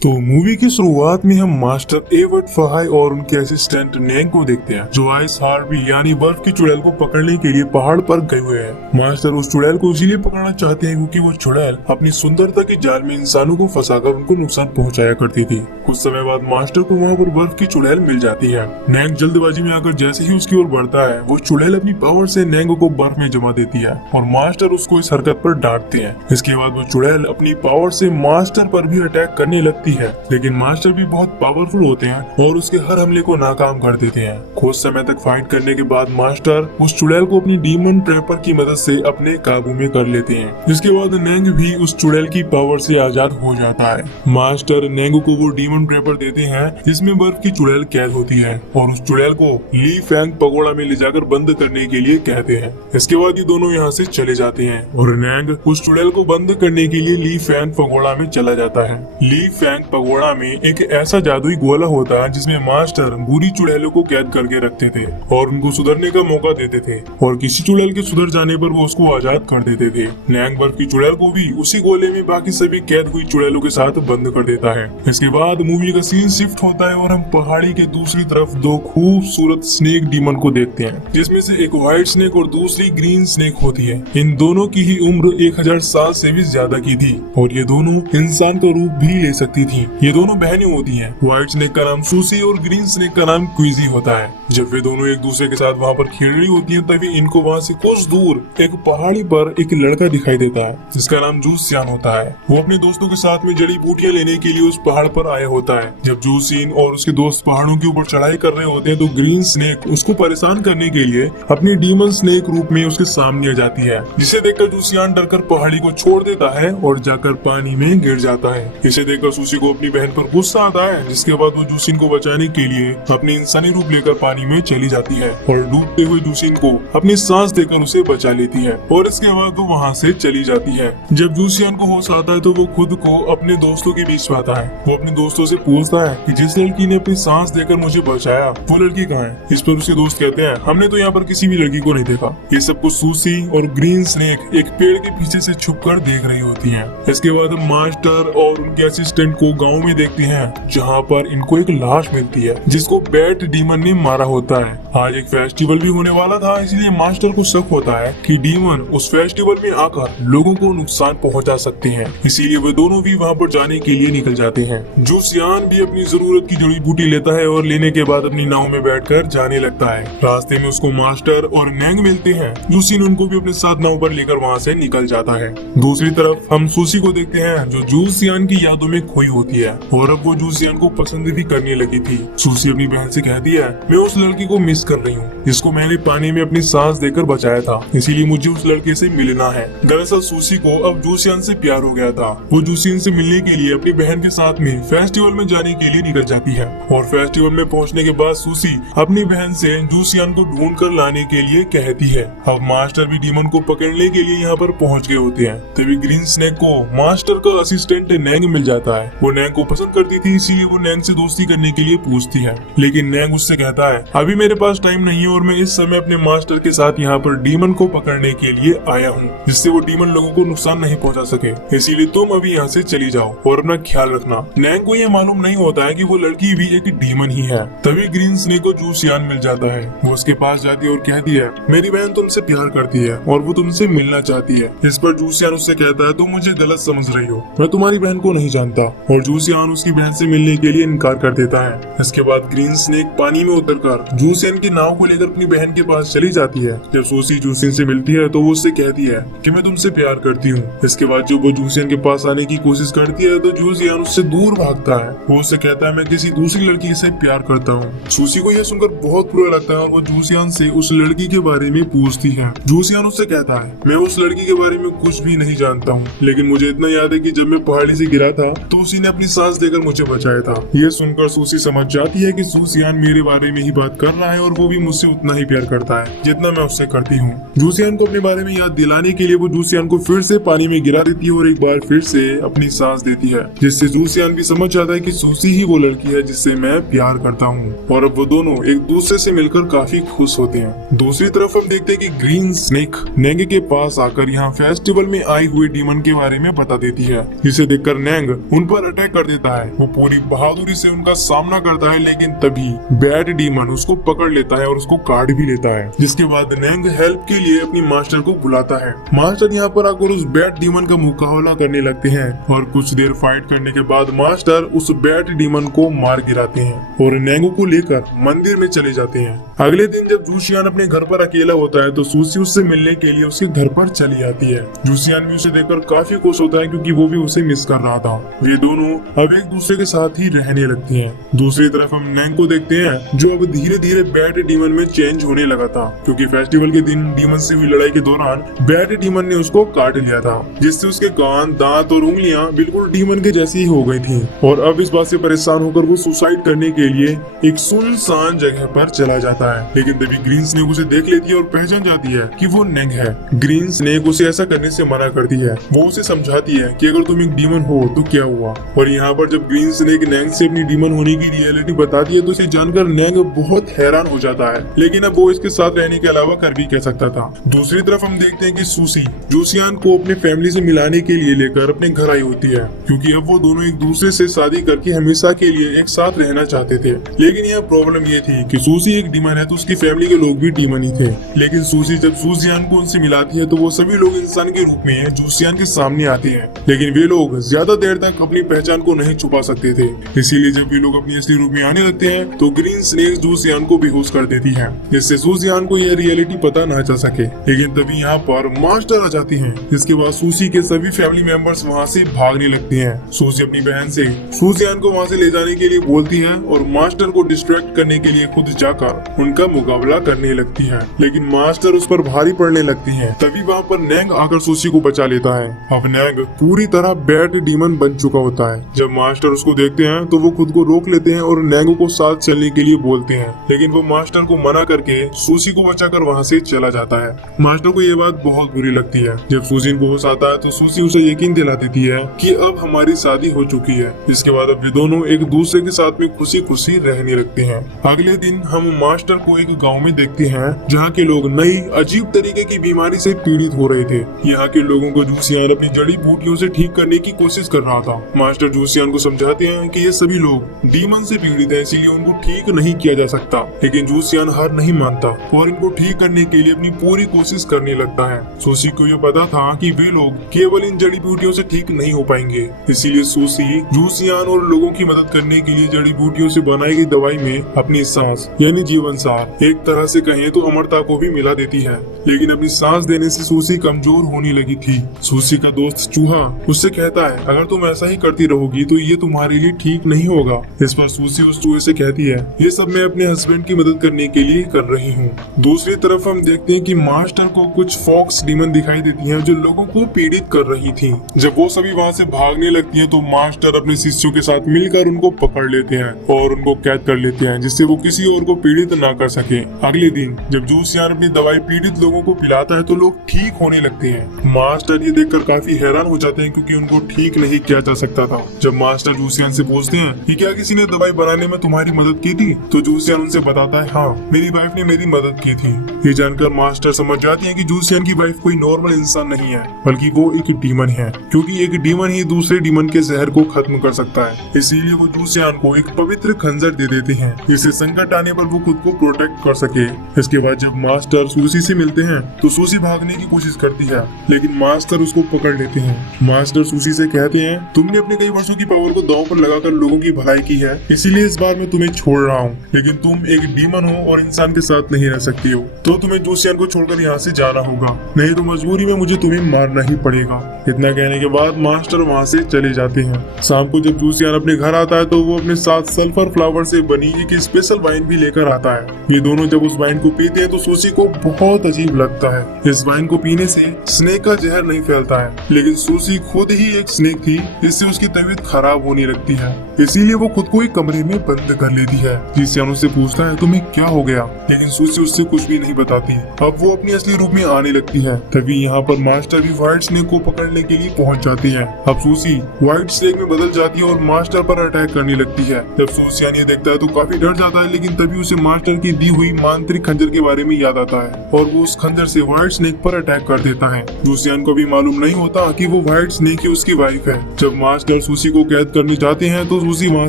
तो मूवी की शुरुआत में हम मास्टर एवर्ट फहाई और उनके असिस्टेंट नेंग को देखते हैं, जो आइस हार्वी यानी बर्फ की चुड़ैल को पकड़ने के लिए पहाड़ पर गए हुए हैं। मास्टर उस चुड़ैल को इसीलिए पकड़ना चाहते हैं क्योंकि वो चुड़ैल अपनी सुंदरता के जाल में इंसानों को फंसाकर उनको नुकसान पहुंचाया करती थी। कुछ समय बाद मास्टर को वहाँ पर बर्फ की चुड़ैल मिल जाती है। नेंग जल्दबाजी में आकर जैसे ही उसकी ओर बढ़ता है, वो चुड़ैल अपनी पावर से नेंग को बर्फ में जमा देती है और मास्टर उसको इस हरकत पर डांटते हैं। इसके बाद वो चुड़ैल अपनी पावर से मास्टर पर भी अटैक करने लगती है, लेकिन मास्टर भी बहुत पावरफुल होते हैं और उसके हर हमले को नाकाम कर देते हैं। कुछ समय तक फाइट करने के बाद मास्टर उस चुड़ैल को अपनी डीमन ट्रैपर की मदद से अपने काबू में कर लेते हैं। इसके बाद नेंग भी उस चुड़ैल की पावर से आजाद हो जाता है। मास्टर नेंग को वो डीमन ट्रैपर देते हैं जिसमें बर्फ की चुड़ैल कैद होती है और उस चुड़ैल को ली फैंग पगोड़ा में ले जाकर बंद करने के लिए कहते हैं। इसके बाद ये दोनों यहाँ से चले जाते हैं और नेंग उस चुड़ैल को बंद करने के लिए ली फैंग पगोड़ा में चला जाता है। ली फैंग पगोड़ा में एक ऐसा जादुई गोला होता है जिसमें मास्टर बुरी चुड़ैलों को कैद करके रखते थे और उनको सुधरने का मौका देते थे, और किसी चुड़ैल के सुधर जाने पर वो उसको आजाद कर देते थे। नेंग बर्फ की चुड़ैल को भी उसी गोले में बाकी सभी कैद हुई चुड़ैलों के साथ बंद कर देता है। इसके बाद मूवी का सीन शिफ्ट होता है और हम पहाड़ी के दूसरी तरफ दो खूबसूरत स्नेक डीमन को देखते हैं, जिसमें से एक व्हाइट स्नेक और दूसरी ग्रीन स्नेक होती है। इन दोनों की ही उम्र 1000 साल से भी ज्यादा की थी और ये दोनों इंसान का रूप भी ले सकती थी। ये दोनों बहनें होती हैं। व्हाइट स्नेक का नाम सूसी और ग्रीन स्नेक का नाम क्विजी होता है। जब वे दोनों एक दूसरे के साथ वहाँ पर खेल रही होती हैं, तभी इनको वहाँ से कुछ दूर एक पहाड़ी पर एक लड़का दिखाई देता है जिसका नाम जूसियान होता है। वो अपने दोस्तों के साथ में जड़ी बूटियां लेने के लिए उस पहाड़ पर आया होता है। जब जूसिन और उसके दोस्त पहाड़ों के ऊपर चढ़ाई कर रहे होते हैं तो ग्रीन स्नेक उसको परेशान करने के लिए अपनी डीमन स्नेक रूप में उसके सामने आ जाती है, जिसे देखकर जूसियान डरकर पहाड़ी को छोड़ देता है और जाकर पानी में गिर जाता है। इसे देखकर सूसी को अपनी बहन पर गुस्सा आता है, जिसके बाद वो जूसिन को बचाने के लिए अपनी इंसानी रूप लेकर पानी में चली जाती है और डूबते हुए जूसिन को अपनी सांस देकर उसे बचा लेती है और इसके बाद वो वहाँ से चली जाती है। जब जूसियान को होश आता है तो वो खुद को अपने दोस्तों के बीच पाता है। वो अपने दोस्तों से पूछता है कि जिस लड़की ने अपनी सांस देकर मुझे बचाया वो लड़की कहाँ है। इस पर उसके दोस्त कहते हैं, हमने तो यहाँ पर किसी भी लड़की को नहीं देखा। ये सब कुछ सूसी और ग्रीन स्नेक एक पेड़ के पीछे से छुपकर देख रही होती हैं। इसके बाद हम मास्टर और उनके असिस्टेंट को गाँव में देखते हैं, जहाँ पर इनको एक लाश मिलती है जिसको बैट डीमन ने मारा होता है। आज एक फेस्टिवल भी होने वाला था, इसलिए मास्टर को शक होता है कि डीमन उस फेस्टिवल में आकर लोगों को नुकसान पहुंचा सकते हैं, इसीलिए वे दोनों भी वहां पर जाने के लिए निकल जाते हैं। जूसियान भी अपनी जरूरत की जड़ी बूटी लेता है और लेने के बाद अपनी नाव में बैठकर जाने लगता है। रास्ते में उसको मास्टर और नेंग मिलते हैं। जूसिन उनको भी अपने साथ नाव पर लेकर वहाँ से निकल जाता है। दूसरी तरफ हम सूसी को देखते हैं, जो जूसियान की यादों में खोई होती है और अब वो जूसियान को पसंद भी करने लगी थी। सूसी अपनी बहन से कहती है, मैं उस लड़की को मिस कर रही हूँ जिसको मैंने पानी में अपनी सांस देकर बचाया था, इसीलिए मुझे उस लड़के से मिलना है। दरअसल सूसी को अब जूसियान से प्यार हो गया था। वो जूसियन से मिलने के लिए अपनी बहन के साथ में फेस्टिवल में जाने के लिए निकल जाती है और फेस्टिवल में पहुंचने के बाद सूसी अपनी बहन से जूसियान को ढूंढ कर लाने के लिए कहती है। अब मास्टर भी डीमन को पकड़ने के लिए यहाँ पर पहुँच गए होते हैं। तभी ग्रीन स्नेक को मास्टर का असिस्टेंट नेंग मिल जाता है। वो नेंग को पसंद करती थी, इसीलिए वो नेंग से दोस्ती करने के लिए पूछती है, लेकिन नेंग उससे कहता है, अभी मेरे पास टाइम नहीं है और मैं इस समय अपने मास्टर के साथ यहाँ पर डीमन को पकड़ने के लिए आया हूँ, जिससे वो डीमन लोगों को नुकसान नहीं पहुँचा सके, इसीलिए तुम अभी यहाँ से चली जाओ और अपना ख्याल रखना। नेंग को ये मालूम नहीं होता है कि वो लड़की भी एक डीमन ही है। तभी ग्रीन स्नेक को जूसियान मिल जाता है। वो उसके पास जाती है और कहती है, मेरी बहन तुमसे प्यार करती है और वो तुमसे मिलना चाहती है। इस पर जूसियान उससे कहता है, तुम मुझे गलत समझ रही हो, मैं तुम्हारी बहन को नहीं जानता, और जूसियान उसकी बहन से मिलने के लिए इनकार कर देता है। इसके बाद ग्रीन स्नेक पानी में उतरकर जूसियन की नाव को लेकर अपनी बहन के पास चली जाती है। जब सूसी जूसियन से मिलती है तो वो उससे कहती है कि मैं तुमसे प्यार करती हूँ। इसके बाद जब वो जूसियन के पास आने की कोशिश करती है तो जूसियन उससे दूर भागता है। वो उससे कहता है, मैं किसी दूसरी लड़की से प्यार करता हूँ। सूसी को यह सुनकर बहुत बुरा लगता है और वो जूसियन से उस लड़की के बारे में पूछती है। जूसियन उससे कहता है, मैं उस लड़की के बारे में कुछ भी नहीं जानता हूँ, लेकिन मुझे इतना याद है कि जब मैं पहाड़ी से गिरा था तो उसी ने अपनी सांस देकर मुझे बचाया था। ये सुनकर सूसी समझ जाती है कि जूसियन मेरे बारे में ही बात कर रहा है और वो भी मुझसे उतना ही प्यार करता है जितना मैं उससे करती हूँ। जूसियन को अपने बारे में याद दिलाने के लिए वो जूसियन को फिर से पानी में गिरा देती है और एक बार फिर से अपनी सांस देती है, जिससे जूसियन भी समझ जाता है कि सूसी ही वो लड़की है जिससे मैं प्यार करता हूँ। और अब वो दोनों एक दूसरे से मिलकर काफी खुश होते हैं। दूसरी तरफ हम देखते हैं कि ग्रीन स्नेक नेंग के पास आकर यहाँ फेस्टिवल में आई हुई डीमन के बारे में बता देती है, जिसे देखकर नेंग उन पर अटैक कर देता है। वो पूरी बहादुरी से उनका सामना करता है, लेकिन तभी बैड डीमन उसको पकड़ लेता है और उसको काट भी लेता है। जिसके बाद नैंग हेल्प के लिए अपनी मास्टर को बुलाता है। मास्टर यहाँ पर आकर उस बैड डीमन का मुकाबला करने लगते हैं और कुछ देर फाइट करने के बाद मास्टर उस बैड डीमन को मार गिराते हैं और नैंगो को लेकर मंदिर में चले जाते हैं। अगले दिन जब जूशियान अपने घर पर अकेला होता है तो सूसी उससे मिलने के लिए उसके घर पर चली आती है। जूशियान भी उसे देखकर काफी खुश होता है क्योंकि वो भी उसे मिस कर रहा था। वे दोनों अब एक दूसरे के साथ ही रहने लगते हैं। दूसरी तरफ हम नैंग को देखते हैं जो अब धीरे धीरे बैड डीमन में चेंज होने लगा था, क्योंकि फेस्टिवल के दिन डीमन से हुई लड़ाई के दौरान बैड डीमन ने उसको काट लिया था, जिससे उसके कान, दांत और उंगलियां बिल्कुल डीमन के जैसी ही हो गई थी। और अब इस बात से परेशान होकर वो सुसाइड करने के लिए एक सुनसान जगह पर चला जाता है। लेकिन तभी ग्रीन स्नेक उसे देख लेती है और पहचान जाती है कि वो नैंग है। ग्रीन स्नेक उसे ऐसा करने से मना करती है। वो उसे समझाती है कि अगर तुम एक डीमन हो तो क्या हुआ। और यहाँ पर जब ग्रीन स्नेक नैंग से अपनी डीमन होने की रियलिटी बताती है तो इसे जानकर नैंग बहुत हैरान हो जाता है, लेकिन अब वो इसके साथ रहने के अलावा कर भी कह सकता था। दूसरी तरफ हम देखते हैं कि सूसी जूसियान को अपने फैमिली से मिलाने के लिए लेकर अपने घर आई होती है, क्योंकि अब वो दोनों एक दूसरे से शादी करके हमेशा के लिए एक साथ रहना चाहते थे। लेकिन यह प्रॉब्लम ये थी कि सूसी एक डीमन है तो उसकी फैमिली के लोग भी डीमन ही थे। लेकिन सूसी जब जूसियान को उनसे मिलाती है तो वो सभी लोग इंसान के रूप में जूसियान के सामने आते हैं, लेकिन वे लोग ज्यादा देर तक अपनी पहचान को नहीं छुपा सकते थे। इसीलिए जब वे लोग अपनी असली रूप में आने लगते हैं तो ग्रीन स्नेक जूसियान को बेहोश कर देती है, जिससे जूसियान को यह रियलिटी पता न चल सके। लेकिन तभी यहाँ पर मास्टर आ जाती है, जिसके बाद सूसी के सभी फैमिली मेंबर्स वहाँ से भागने लगते हैं। सूसी अपनी बहन से जूसियान को वहाँ से ले जाने के लिए बोलती है और मास्टर को डिस्ट्रैक्ट करने के लिए खुद जाकर उनका मुकाबला करने लगती है, लेकिन मास्टर उस पर भारी पड़ने लगती है। तभी वहाँ पर नैंग आकर सूसी को बचा लेता है। अब नैंग पूरी तरह बैड डीमन बन चुका होता है। जब मास्टर उसको देखते हैं तो वो खुद को रोक लेते हैं और नैंगो को साथ चलने के लिए बोलते हैं, लेकिन वो मास्टर को मना करके सूसी को बचाकर वहाँ से चला जाता है। मास्टर को ये बात बहुत बुरी लगती है। जब सूसी को होश आता है तो सूसी उसे यकीन दिला देती है कि अब हमारी शादी हो चुकी है। इसके बाद अब वे दोनों एक दूसरे के साथ में खुशी खुशी रहने लगते हैं। अगले दिन हम मास्टर को एक गाँव में देखते हैं जहाँ के लोग नई अजीब तरीके की बीमारी से पीड़ित हो रहे थे। यहाँ के लोगों को जूसियान अपनी जड़ी बूटियों से ठीक करने की कोशिश कर रहा था। मास्टर जूसियान को समझाते हैं कि ये सभी लोग डीमन से पीड़ित हैं, इसीलिए उनको ठीक नहीं किया जा सकता। लेकिन जूसियान हार नहीं मानता और इनको ठीक करने के लिए अपनी पूरी कोशिश करने लगता है। सूसी को ये पता था कि वे लोग केवल इन जड़ी बूटियों से ठीक नहीं हो पाएंगे, इसीलिए सूसी जूसियान और लोगों की मदद करने के लिए जड़ी बूटियों से बनाई गई दवाई में अपनी सांस यानी जीवन सार, एक तरह से कहें तो अमरता को भी मिला देती है। लेकिन अपनी सांस देने से सूसी कमजोर होने लगी थी। सूसी का दोस्त चूहा उससे कहता है अगर तुम ऐसा ही करती रहोगी तो ये तुम्हारे लिए ठीक नहीं होगा। इस पर सूसी उस चूहे से कहती है ये सब मैं अपने हस्बैंड की मदद करने के लिए कर रही हूँ। दूसरी तरफ हम देखते हैं कि मास्टर को कुछ फॉक्स डीमन दिखाई देती हैं जो लोगों को पीड़ित कर रही थी। जब वो सभी वहाँ से भागने लगती हैं तो मास्टर अपने शिष्यों के साथ मिलकर उनको पकड़ लेते हैं और उनको कैद कर लेते हैं, जिससे वो किसी और को पीड़ित ना कर सके। अगले दिन जब जूसियान अपनी दवाई पीड़ित लोगों को पिलाता है तो लोग ठीक होने लगते हैं। मास्टर ये देखकर काफी हैरान हो जाते हैं क्योंकि उनको ठीक नहीं किया जा सकता था। जब मास्टर जूसियान से पूछते हैं कि क्या किसी ने दवाई बनाने में तुम्हारी मदद की थी, तो जूसियान उनसे बताता है हाँ, मेरी वाइफ ने मेरी मदद की थी। ये जानकर मास्टर समझ जाती है कि जूसियान की वाइफ कोई नॉर्मल इंसान नहीं है, बल्कि वो एक डीमन है, क्योंकि एक डीमन ही दूसरे डीमन के जहर को खत्म कर सकता है। इसीलिए वो जूसियान को एक पवित्र खंजर दे देते हैं, जिससे संकट आने पर वो खुद को प्रोटेक्ट कर सके। इसके बाद जब मास्टर सूसी से मिलते हैं तो सूसी भागने की कोशिश करती है, लेकिन मास्टर उसको पकड़ लेते हैं। मास्टर सूसी से कहते हैं तुमने अपने कई वर्षों की पावर को दांव पर लगाकर लोगों की भलाई की है, इसीलिए इस बार मैं तुम्हें छोड़ रहा हूँ, लेकिन तुम एक डीमन हो और इंसान के साथ नहीं रह सकती हो, तो तुम्हें जूसियान को छोड़कर यहाँ से जाना होगा, नहीं तो मजबूरी में मुझे तुम्हें मारना ही पड़ेगा। इतना कहने के बाद मास्टर वहाँ से चले जाते हैं। शाम को जब जूसियान अपने घर आता है तो वो अपने साथ सल्फर फ्लावर से बनी एक स्पेशल वाइन भी लेकर आता है। ये दोनों जब उस वाइन को पीते हैं तो सूसी को बहुत अजीब लगता है। इस वाइन को पीने से स्नेक का जहर नहीं फैलता है, लेकिन सूसी खुद ही एक स्नेक थी, इससे उसकी तबीयत खराब होने लगती है। इसीलिए वो खुद को एक कमरे में बंद कर लेती है। जूसियान उससे पूछता है तुम्हें क्या हो गया, लेकिन सूसी उससे कुछ भी नहीं बताती। अब वो अपनी असली रूप में आने लगती है। तभी यहाँ पर मास्टर भी व्हाइट स्नेक को पकड़ने के लिए पहुँच जाती है। अब सूसी व्हाइट स्नेक में बदल जाती है और मास्टर पर अटैक करने लगती है। जब जूसियान ये देखता है तो काफी डर जाता है, लेकिन तभी उसे मास्टर की दी हुई मांत्रिक खंजर के बारे में याद आता है और वो उस खंजर से व्हाइट स्नेक पर अटैक कर देता है। जूसियान को भी मालूम नहीं होता कि वो व्हाइट स्नेक ही उसकी वाइफ है। जब मास्टर सूसी को कैद करने जाते हैं तो सूसी वहाँ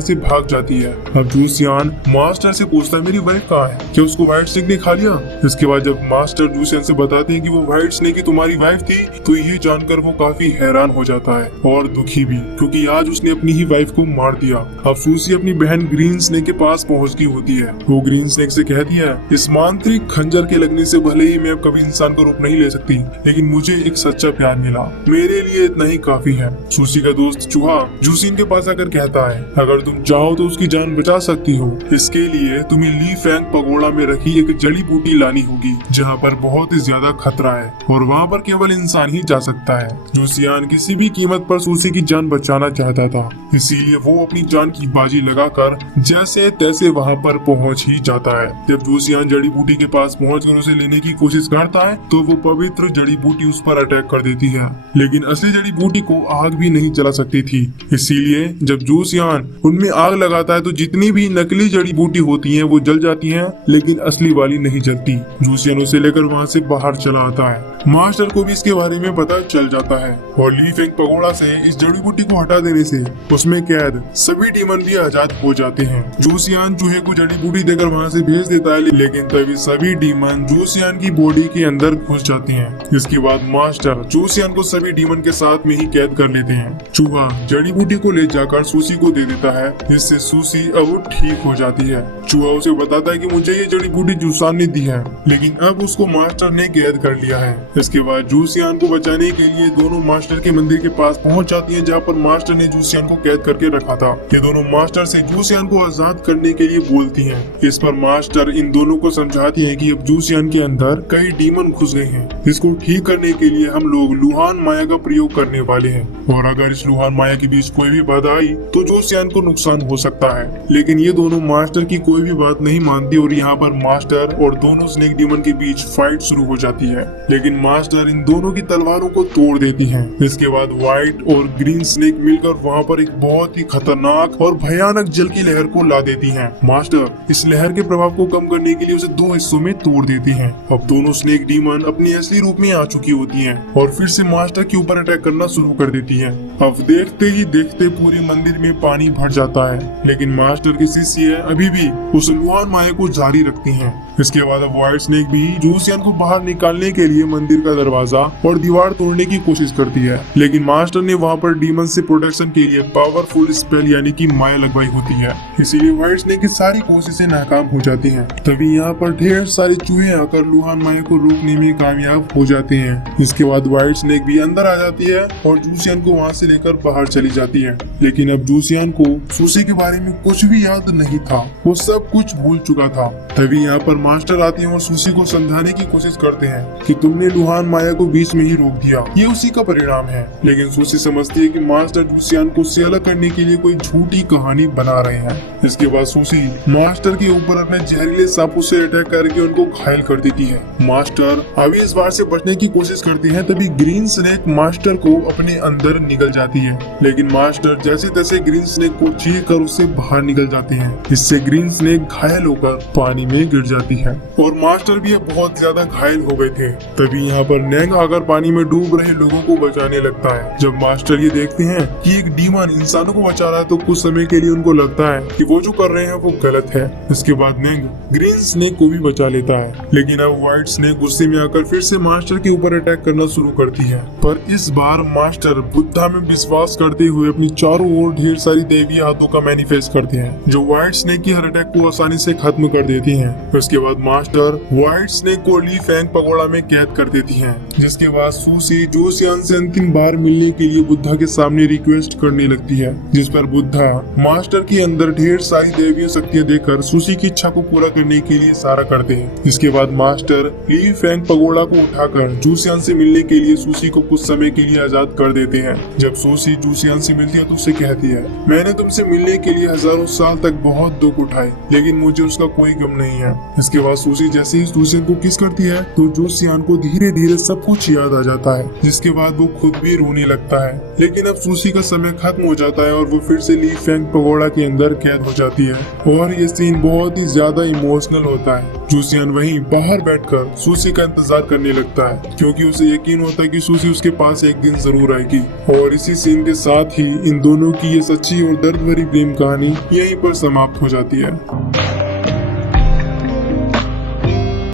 से भाग जाती है। अब जूसियान मास्टर से पूछता है मेरी वाइफ कहाँ है, क्या उसको व्हाइट स्नेक ने खा लिया? इसके बाद जब मास्टर जूसियान से बताते हैं कि वो व्हाइट स्नेक ही तुम्हारी वाइफ थी तो ये जानकर वो काफी हैरान हो जाता है और दुखी भी, क्योंकि आज उसने अपनी ही वाइफ को मार दिया। अब सूसी अपनी बहन ग्रीन स्नेक के पास पहुंच गई होती है। वो ग्रीन स्नेक से कहती है इस मांत्रिक खंजर के लगने से भले ही मैं अब कभी इंसान का रूप नहीं ले सकती, लेकिन मुझे एक सच्चा प्यार मिला, मेरे लिए इतना ही काफी है। सूसी का दोस्त चूहा जूसिन के पास आकर कहता है अगर तुम चाहो तो उसकी जान बचा सकती हो, इसके लिए तुम्हें ली फैंग पगोड़ा में रखी एक जड़ी बूटी लानी होगी जहाँ पर बहुत ही ज्यादा खतरा है और वहाँ पर केवल इंसान ही जा सकता है। जूसियान किसी भी कीमत पर सूसी की जान बचाना चाहता था, इसीलिए वो अपनी जान की बाजी लगाकर जैसे तैसे वहाँ पर पहुँच ही जाता है। जब जूसियान जड़ी बूटी के पास पहुँचकर उसे लेने की कोशिश करता है तो वो पवित्र जड़ी बूटी उस पर अटैक कर देती है, लेकिन असली जड़ी बूटी को आग भी नहीं जला सकती थी। इसीलिए जब जूसियान उनमें आग लगाता है तो जितनी भी नकली जड़ी बूटी होती हैं वो जल जाती हैं, लेकिन असली वाली नहीं जलती। जूसियान उसे लेकर वहाँ से बाहर चला आता है। मास्टर को भी इसके बारे में पता चल जाता है और ली फैंग पगोड़ा से इस जड़ी बूटी को हटा देने से उसमें कैद सभी डीमन भी आजाद हो जाते हैं। जूसियान चूहे को जड़ी बूटी देकर वहाँ से भेज देता है, लेकिन तभी सभी डीमन जूसियान की बॉडी के अंदर घुस जाते हैं। इसके बाद मास्टर जूसियान को सभी डीमन के साथ में ही कैद कर लेते हैं। चूहा जड़ी बूटी को ले जाकर सूसी को दे देता है, जिससे सूसी अब ठीक हो जाती है। चूहा उसे बताता है कि मुझे ये जड़ी बूटी जूसियान ने दी है, लेकिन अब उसको मास्टर ने कैद कर लिया है। इसके बाद जूसियान को बचाने के लिए दोनों मास्टर के मंदिर के पास पहुंच जाती है, जहाँ पर मास्टर ने जूसियान को कैद करके रखा था। ये दोनों मास्टर से जूसियान को आजाद करने के लिए बोलती हैं। इस पर मास्टर इन दोनों को समझाती है कि अब जूसियान के अंदर कई डीमन घुस गए हैं, इसको ठीक करने के लिए हम लोग लुहान माया का प्रयोग करने वाले हैं, और अगर इस लुहान माया के बीच कोई भी बाधा आई तो जूसियान को नुकसान हो सकता है। लेकिन ये दोनों मास्टर की कोई भी बात नहीं मानती और यहाँ पर मास्टर और दोनों स्नेक डीमन के बीच फाइट शुरू हो जाती है, लेकिन मास्टर इन दोनों की तलवारों को तोड़ देती हैं। इसके बाद व्हाइट और ग्रीन स्नेक मिलकर वहाँ पर एक बहुत ही खतरनाक और भयानक जल की लहर को ला देती हैं। मास्टर इस लहर के प्रभाव को कम करने के लिए उसे दो हिस्सों में तोड़ देती हैं। अब दोनों स्नेक डीमन अपने असली रूप में आ चुकी होती हैं और फिर से मास्टर के ऊपर अटैक करना शुरू कर देती हैं। अब देखते ही देखते पूरे मंदिर में पानी भर जाता है, लेकिन मास्टर की शिष्य अभी भी उस लुहान माया को जारी रखती हैं। इसके बाद अब व्हाइट स्नेक भी जूसियान को बाहर निकालने के लिए मंदिर का दरवाजा और दीवार तोड़ने की कोशिश करती है, लेकिन मास्टर ने वहाँ पर डीमन से प्रोटेक्शन के लिए पावरफुल स्पेल यानी कि माया लगवाई होती है, इसीलिए व्हाइट स्नेक की सारी कोशिशें नाकाम हो जाती हैं। तभी यहाँ पर ढेर सारे चूहे आकर लुहान माया को रोकने में कामयाब हो जाते हैं। इसके बाद व्हाइट स्नेक भी अंदर आ जाती है और जूसियान को वहाँ से लेकर बाहर चली जाती है, लेकिन अब जूसियान को सूसी के बारे में कुछ भी याद नहीं था, वो सब कुछ भूल चुका था। तभी यहाँ पर मास्टर आते हैं और सूसी को समझाने की कोशिश करते हैं कि तुमने लुहान माया को बीच में ही रोक दिया, ये उसी का परिणाम है। लेकिन सूसी समझती है कि मास्टर जूसियान को उससे अलग करने के लिए कोई झूठी कहानी बना रहे हैं। इसके बाद सूसी मास्टर के ऊपर अपने जहरीले सांपों से अटैक करके उनको घायल कर देती है। मास्टर अभी इस बार से बचने की कोशिश करते हैं, तभी ग्रीन स्नेक मास्टर को अपने अंदर निगल जाती है, लेकिन मास्टर जैसे तैसे ग्रीन स्नेक को चीर कर उससे बाहर निकल जाते हैं। इससे ग्रीन स्नेक घायल होकर पानी में गिर जाती है और मास्टर भी बहुत ज्यादा घायल हो गए थे। तभी यहाँ पर नैंग आकर पानी में डूब रहे लोगों को बचाने लगता है। जब मास्टर ये देखते हैं कि एक डीमन इंसानों को बचा रहा है तो कुछ समय के लिए उनको लगता है कि वो जो कर रहे हैं वो गलत है। इसके बाद नैंग ग्रीन स्नेक को भी बचा लेता है, लेकिन अब व्हाइट स्नेक गुस्से में आकर फिर से मास्टर के ऊपर अटैक करना शुरू करती है। पर इस बार मास्टर बुद्धा में विश्वास करते हुए अपनी चारों ओर ढेर सारी दैवीय हाथों का मैनिफेस्ट करते हैं, जो व्हाइट स्नेक की हर अटैक को आसानी से खत्म कर देती हैं। उसके बाद मास्टर व्हाइट स्नेक को ली फैंग पगोड़ा में कैद कर देती हैं, जिसके बाद सूसी जूसियान से अंतिम बार मिलने के लिए बुद्धा के सामने रिक्वेस्ट करने लगती है, जिस पर बुद्धा मास्टर के अंदर ढेर सारी दैवीय शक्तियां देकर सूसी की इच्छा को पूरा करने के लिए इशारा करते हैं। इसके बाद मास्टर ली फैंग पगोड़ा को उठाकर जूसियान से मिलने के लिए सूसी को कुछ समय के लिए आजाद कर देते हैं। जब सूसी जूसियान से मिलती है तो उसे कहती है, मैंने तुमसे मिलने के लिए हजारों साल तक बहुत दुख उठाए, लेकिन मुझे उसका कोई गम नहीं है। इसके बाद सूसी जैसे ही जूसियान को किस करती है तो जूसियान को धीरे धीरे सब सब कुछ याद आ जाता है, जिसके बाद वो खुद भी रोने लगता है। लेकिन अब सूसी का समय खत्म हो जाता है और वो फिर से ली फेंग पगोड़ा के अंदर कैद हो जाती है और ये सीन बहुत ही ज्यादा इमोशनल होता है। जूसियन वहीं बाहर बैठकर सूसी का इंतजार करने लगता है, क्योंकि उसे यकीन होता है कि सूसी उसके पास एक दिन जरूर आएगी। और इसी सीन के साथ ही इन दोनों की ये सच्ची और दर्द भरी प्रेम कहानी यहीं पर समाप्त हो जाती है।